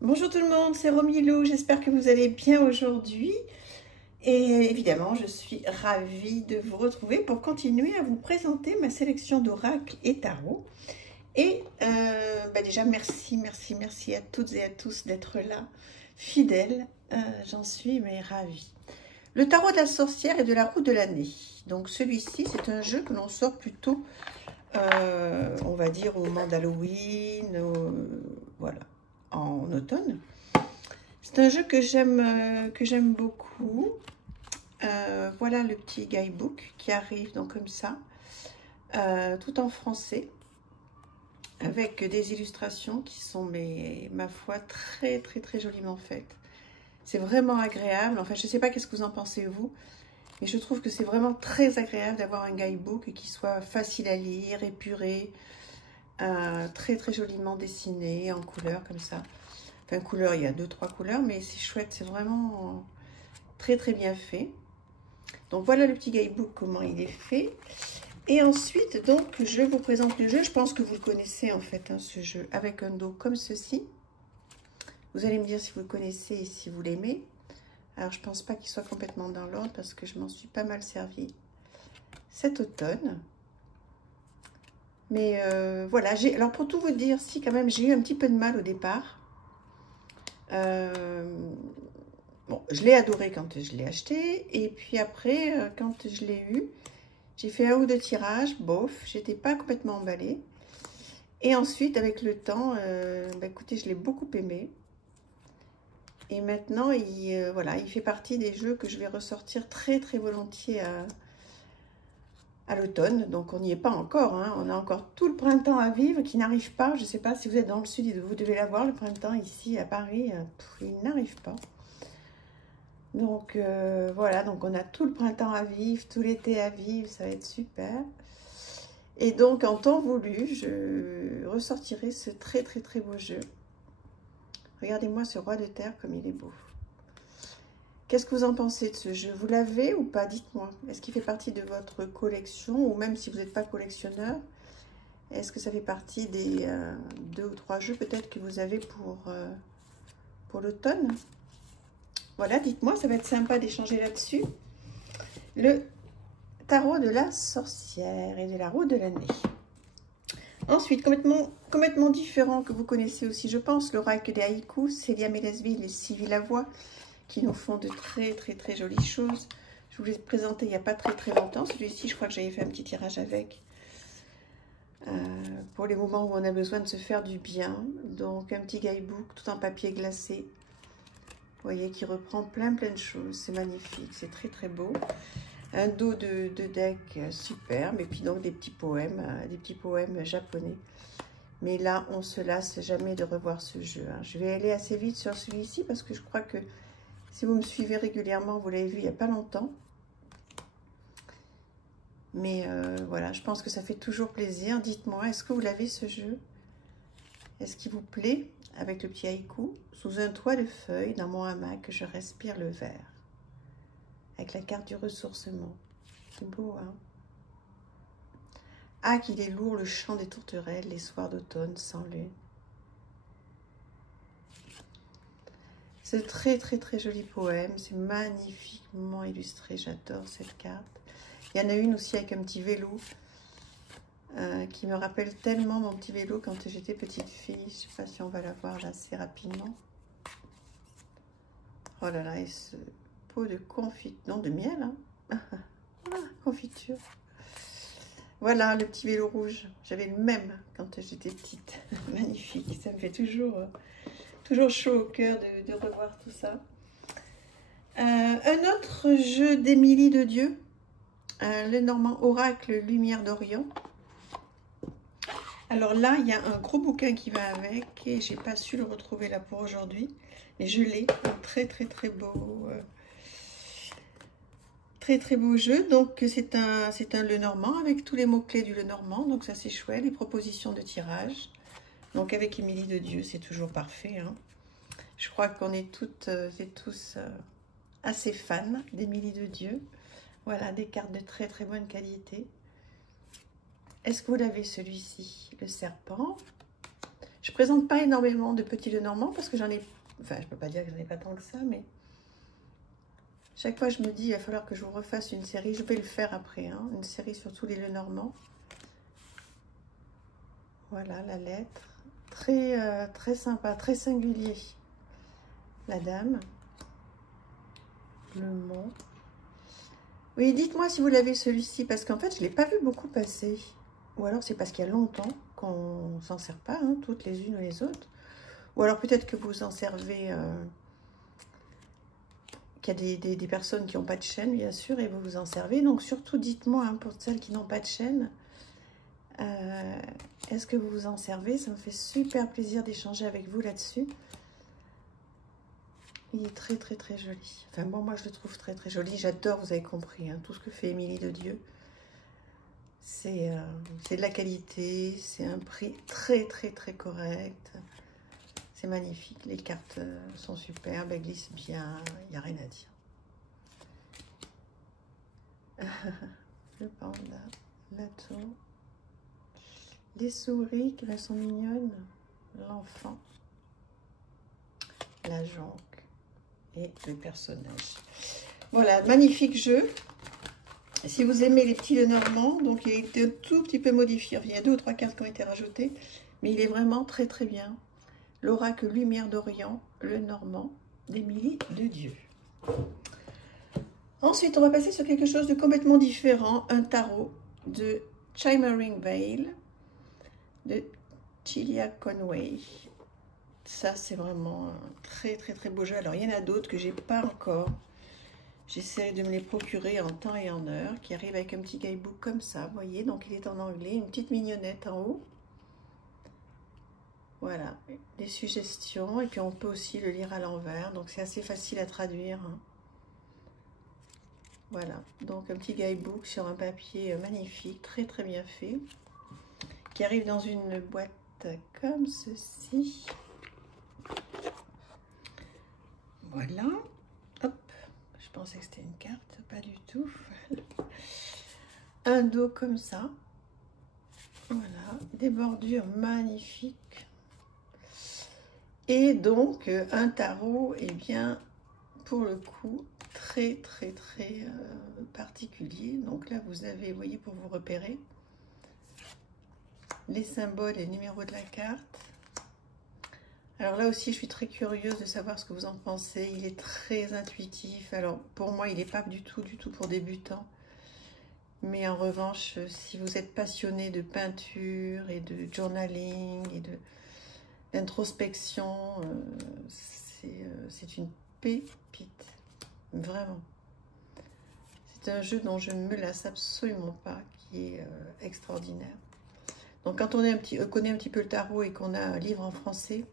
Bonjour tout le monde, c'est Romilou, j'espère que vous allez bien aujourd'hui. Et évidemment, je suis ravie de vous retrouver pour continuer à vous présenter ma sélection d'oracles et tarots. Et déjà, merci à toutes et à tous d'être là, fidèles, j'en suis mais ravie. Le tarot de la sorcière et de la roue de l'année. Donc celui-ci, c'est un jeu que l'on sort plutôt, on va dire, au moment d'Halloween, voilà, en automne. C'est un jeu que j'aime beaucoup. Voilà le petit guidebook qui arrive donc comme ça, tout en français, avec des illustrations qui sont, ma foi, très joliment faites. C'est vraiment agréable. Enfin, je ne sais pas qu'est-ce que vous en pensez vous, mais je trouve que c'est vraiment très agréable d'avoir un guidebook qui soit facile à lire, épuré, très joliment dessiné en couleur comme ça. Enfin, couleur, il y a 2-3 couleurs, mais c'est chouette, c'est vraiment très bien fait. Donc voilà le petit guidebook, comment il est fait. Et ensuite, donc, je vous présente le jeu. Je pense que vous le connaissez en fait, hein, ce jeu, avec un dos comme ceci. Vous allez me dire si vous le connaissez et si vous l'aimez. Alors, je pense pas qu'il soit complètement dans l'ordre parce que je m'en suis pas mal servi cet automne. Mais voilà, alors pour tout vous dire, si quand même, j'ai eu un petit peu de mal au départ. Bon, je l'ai adoré quand je l'ai acheté. Et puis après, quand je l'ai eu, j'ai fait 1 ou 2 tirages, bof, j'étais pas complètement emballée. Et ensuite, avec le temps, écoutez, je l'ai beaucoup aimé. Et maintenant, voilà, il fait partie des jeux que je vais ressortir très volontiers à l'automne. Donc, on n'y est pas encore, hein. On a encore tout le printemps à vivre qui n'arrive pas. Je ne sais pas si vous êtes dans le sud, vous devez l'avoir, le printemps ici à Paris. Il n'arrive pas. Donc, voilà, donc on a tout le printemps à vivre, tout l'été à vivre, ça va être super. Et donc, en temps voulu, je ressortirai ce très beau jeu. Regardez-moi ce roi de terre comme il est beau. Qu'est-ce que vous en pensez de ce jeu? Vous l'avez ou pas? Dites-moi. Est-ce qu'il fait partie de votre collection? Ou même si vous n'êtes pas collectionneur, est-ce que ça fait partie des 2 ou 3 jeux peut-être que vous avez pour l'automne? Voilà, dites-moi, ça va être sympa d'échanger là-dessus. Le tarot de la sorcière et de la roue de l'année. Ensuite, complètement différent, que vous connaissez aussi, je pense, l'oracle des haïkus, Célia Mélesville et Sylvie Lavoie, qui nous font de très jolies choses. Je vous l'ai présenté il n'y a pas très longtemps. Celui-ci, je crois que j'avais fait un petit tirage avec. Pour les moments où on a besoin de se faire du bien. Donc, un petit guidebook tout en papier glacé. Vous voyez, qui reprend plein de choses. C'est magnifique, c'est très beau. Un dos de deck superbe, et puis donc des petits poèmes japonais. Mais là, on se lasse jamais de revoir ce jeu, hein. Je vais aller assez vite sur celui-ci parce que je crois que si vous me suivez régulièrement, vous l'avez vu il n'y a pas longtemps. Mais voilà, je pense que ça fait toujours plaisir. Dites-moi, est-ce que vous l'avez ce jeu? Est-ce qu'il vous plaît? Avec le petit haïku, sous un toit de feuilles, dans mon hamac, je respire le vert. Avec la carte du ressourcement. C'est beau, hein? Ah, qu'il est lourd le chant des tourterelles, les soirs d'automne sans lune. C'est très joli poème. C'est magnifiquement illustré. J'adore cette carte. Il y en a une aussi avec un petit vélo qui me rappelle tellement mon petit vélo quand j'étais petite fille. Je ne sais pas si on va la voir là assez rapidement. Oh là là, et ce pot de confiture, non de miel, hein. Confiture. Voilà le petit vélo rouge. J'avais le même quand j'étais petite. Magnifique. Ça me fait toujours chaud au cœur de revoir tout ça. Un autre jeu d'Émilie de Dieu. Le Normand Oracle Lumière d'Orient. Alors là, il y a un gros bouquin qui va avec et j'ai pas su le retrouver là pour aujourd'hui. Mais je l'ai. Très beau. Très beau jeu. Donc c'est un Lenormand avec tous les mots-clés du Lenormand. Donc ça c'est chouette. Les propositions de tirage. Donc avec Émilie de Dieu, c'est toujours parfait, hein. Je crois qu'on est toutes et tous assez fans d'Émilie de Dieu. Voilà, des cartes de très bonne qualité. Est-ce que vous l'avez celui-ci? Le serpent, Je présente pas énormément de petits Lenormand parce que j'en ai... Enfin, je peux pas dire que j'en ai pas tant que ça, mais... Chaque fois, je me dis, il va falloir que je vous refasse une série. Je vais le faire après, hein, une série sur tous les Lenormand. Voilà la lettre. Très sympa, très singulier. La dame. Le mot. Oui, dites-moi si vous l'avez celui-ci, parce qu'en fait, je ne l'ai pas vu beaucoup passer. Ou alors, c'est parce qu'il y a longtemps qu'on ne s'en sert pas, hein, toutes les unes ou les autres. Ou alors, peut-être que vous en servez... qu'il y a des personnes qui n'ont pas de chaîne, bien sûr, et vous vous en servez. Donc, surtout, dites-moi, hein, pour celles qui n'ont pas de chaîne, est-ce que vous vous en servez? Ça me fait super plaisir d'échanger avec vous là-dessus. Il est très, très, très joli. Enfin, bon, moi, je le trouve très, très joli. J'adore, vous avez compris, hein, tout ce que fait Émilie de Dieu. C'est de la qualité, c'est un prix très, très, très correct. C'est magnifique. Les cartes sont superbes, elles glissent bien, il n'y a rien à dire. Le panda, la tour, les souris, elles sont mignonnes, l'enfant, la jonque et le personnage. Voilà, magnifique jeu. Si vous aimez les petits Lenormand, donc il est un tout petit peu modifié. Il y a 2 ou 3 cartes qui ont été rajoutées, mais il est vraiment très très bien. L'oracle Lumière d'Orient, Lenormand, d'Émilie de Dieu. Ensuite, on va passer sur quelque chose de complètement différent, un tarot de Shimmering Veil de Chilia Conway. Ça, c'est vraiment un très très très beau jeu. Alors, il y en a d'autres que j'ai pas encore. J'essaie de me les procurer en temps et en heure, qui arrive avec un petit guidebook comme ça, vous voyez. Donc, il est en anglais, une petite mignonnette en haut. Voilà, des suggestions. Et puis, on peut aussi le lire à l'envers. Donc, c'est assez facile à traduire, hein. Voilà, donc un petit guidebook sur un papier magnifique, très très bien fait, qui arrive dans une boîte comme ceci. Voilà, hop, je pensais que c'était une carte, pas du tout. Un dos comme ça, voilà, des bordures magnifiques. Et donc un tarot, et bien pour le coup, très très très particulier. Donc là vous avez, vous voyez, pour vous repérer les symboles et les numéros de la carte. Alors là aussi je suis très curieuse de savoir ce que vous en pensez. Il est très intuitif. Alors pour moi il n'est pas du tout pour débutants, mais en revanche si vous êtes passionné de peinture et de journaling et d'introspection, c'est une pépite. Vraiment. C'est un jeu dont je ne me lasse absolument pas, qui est extraordinaire. Donc quand on connaît un petit peu le tarot et qu'on a un livre en français,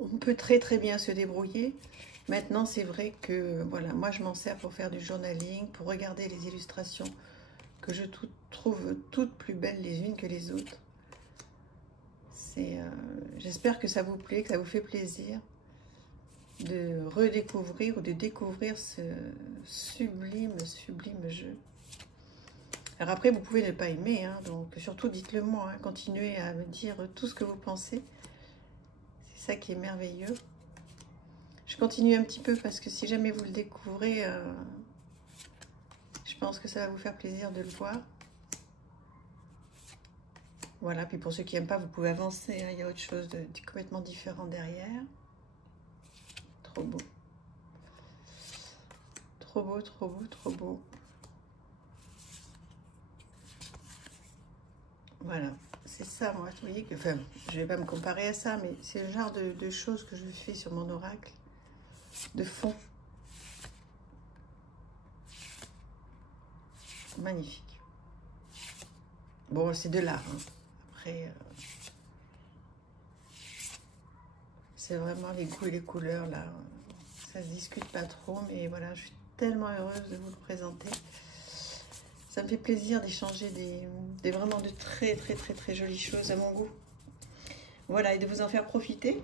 on peut très très bien se débrouiller. Maintenant, c'est vrai que voilà, moi je m'en sers pour faire du journaling, pour regarder les illustrations que je trouve toutes plus belles les unes que les autres. J'espère que ça vous plaît, que ça vous fait plaisir de redécouvrir ou de découvrir ce sublime jeu. Alors après, vous pouvez ne pas aimer, hein, donc surtout dites-le moi, hein, continuez à me dire tout ce que vous pensez. C'est ça qui est merveilleux. Je continue un petit peu parce que si jamais vous le découvrez, je pense que ça va vous faire plaisir de le voir. Voilà, puis pour ceux qui n'aiment pas, vous pouvez avancer, hein, il y a autre chose de complètement différent derrière. Trop beau. Trop beau, trop beau, trop beau. Voilà, c'est ça, moi, vous voyez que, enfin, je ne vais pas me comparer à ça, mais c'est le genre de choses que je fais sur mon oracle, de fond. Magnifique. Bon, c'est de l'art, hein. Après, c'est vraiment les goûts et les couleurs, là. Ça se discute pas trop, mais voilà, je suis tellement heureuse de vous le présenter. Ça me fait plaisir d'échanger vraiment de très très très très jolies choses à mon goût. Voilà, et de vous en faire profiter.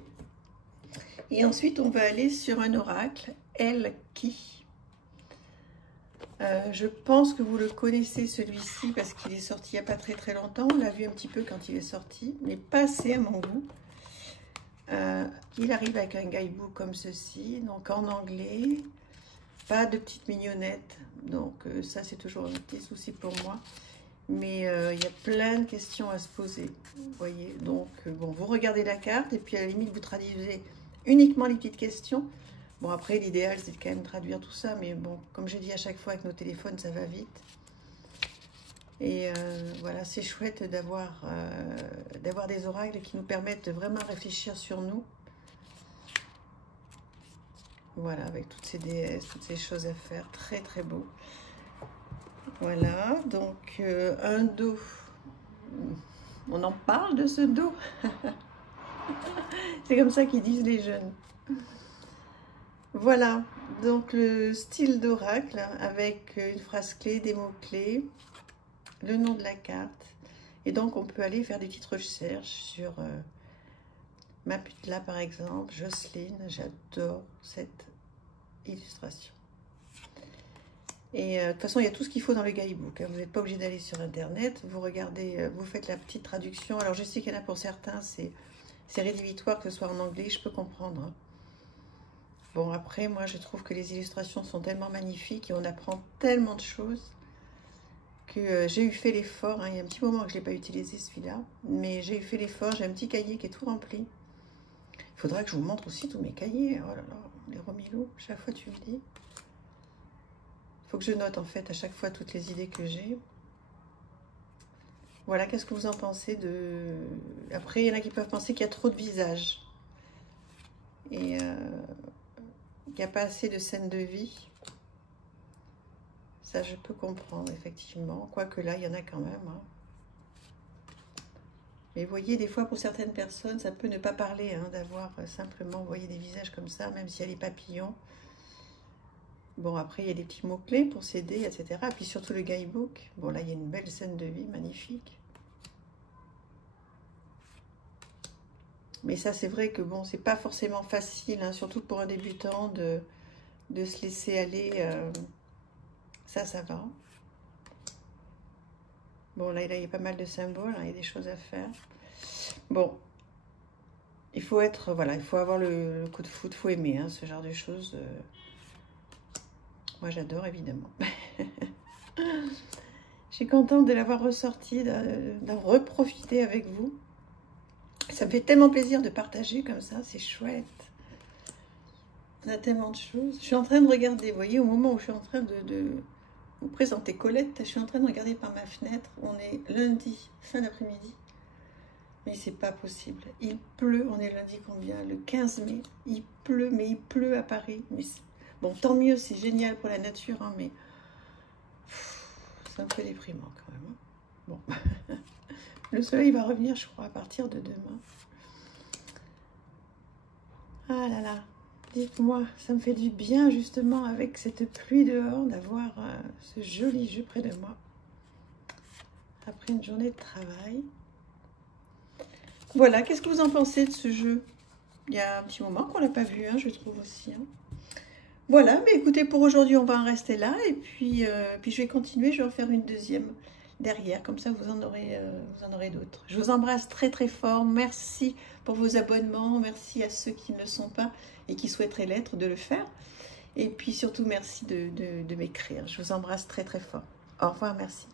Et ensuite, on va aller sur un oracle, Elle qui. Je pense que vous le connaissez celui-ci parce qu'il est sorti il n'y a pas très longtemps. On l'a vu un petit peu quand il est sorti, mais pas assez à mon goût. Il arrive avec un guidebook comme ceci, donc en anglais, pas de petites mignonnettes, donc ça c'est toujours un petit souci pour moi. Mais il y a plein de questions à se poser, vous voyez. Donc bon, vous regardez la carte et puis à la limite vous traduisez uniquement les petites questions. Bon, après, l'idéal, c'est de quand même traduire tout ça. Mais bon, comme je dis à chaque fois avec nos téléphones, ça va vite. Et voilà, c'est chouette d'avoir des oracles qui nous permettent de vraiment réfléchir sur nous. Voilà, avec toutes ces déesses, toutes ces choses à faire. Très, très beau. Voilà, donc un dos. On en parle de ce dos. C'est comme ça qu'ils disent les jeunes. Voilà, donc le style d'oracle avec une phrase clé, des mots-clés, le nom de la carte. Et donc on peut aller faire des petites recherches sur ma pute là par exemple, Jocelyne, j'adore cette illustration. Et de toute façon, il y a tout ce qu'il faut dans le guidebook. Hein. Vous n'êtes pas obligé d'aller sur Internet. Vous regardez, vous faites la petite traduction. Alors, je sais qu'il y en a pour certains, c'est rédhibitoire que ce soit en anglais. Je peux comprendre. Hein. Bon, après, moi, je trouve que les illustrations sont tellement magnifiques et on apprend tellement de choses que j'ai eu fait l'effort. Hein. Il y a un petit moment que je ne l'ai pas utilisé, celui-là. Mais j'ai eu fait l'effort. J'ai un petit cahier qui est tout rempli. Il faudra que je vous montre aussi tous mes cahiers. Oh là là, les Romilou, chaque fois tu me dis. Il faut que je note en fait à chaque fois toutes les idées que j'ai. Voilà, qu'est-ce que vous en pensez de... Après, il y en a qui peuvent penser qu'il y a trop de visages. Et il n'y a pas assez de scènes de vie. Ça, je peux comprendre, effectivement. Quoique là, il y en a quand même. Hein. Mais vous voyez, des fois, pour certaines personnes, ça peut ne pas parler, hein, d'avoir simplement, vous voyez, des visages comme ça, même s'il y a les papillons. Bon, après, il y a des petits mots-clés pour s'aider, etc. Et puis surtout le guidebook. Bon, là, il y a une belle scène de vie, magnifique. Mais ça, c'est vrai que, bon, c'est pas forcément facile, hein, surtout pour un débutant, de se laisser aller. Ça va. Bon, là, il y a pas mal de symboles, hein, il y a des choses à faire. Bon, il faut être, voilà, il faut avoir le coup de foot, il faut aimer, hein, ce genre de choses. Moi, j'adore, évidemment. Je suis contente de l'avoir ressorti, d'en reprofiter avec vous. Ça me fait tellement plaisir de partager comme ça, c'est chouette. On a tellement de choses. Je suis en train de regarder, vous voyez, au moment où je suis en train de vous présenter Colette, je suis en train de regarder par ma fenêtre. On est lundi, fin d'après-midi. Mais c'est pas possible. Il pleut, on est lundi combien? Le 15 mai. Il pleut, mais il pleut à Paris. Mais bon, tant mieux, c'est génial pour la nature, hein, mais c'est un peu déprimant quand même. Hein. Bon, le soleil va revenir, je crois, à partir de demain. Ah là là, dites-moi, ça me fait du bien justement avec cette pluie dehors d'avoir ce joli jeu près de moi. Après une journée de travail. Voilà, qu'est-ce que vous en pensez de ce jeu? Il y a un petit moment qu'on l'a pas vu, hein, je trouve aussi. Hein. Voilà, mais écoutez, pour aujourd'hui, on va en rester là. Et puis je vais continuer, je vais en faire une deuxième derrière. Comme ça, vous en aurez d'autres. Je vous embrasse très, très fort. Merci pour vos abonnements. Merci à ceux qui ne le sont pas et qui souhaiteraient l'être, de le faire. Et puis surtout, merci de m'écrire. Je vous embrasse très, très fort. Au revoir, merci.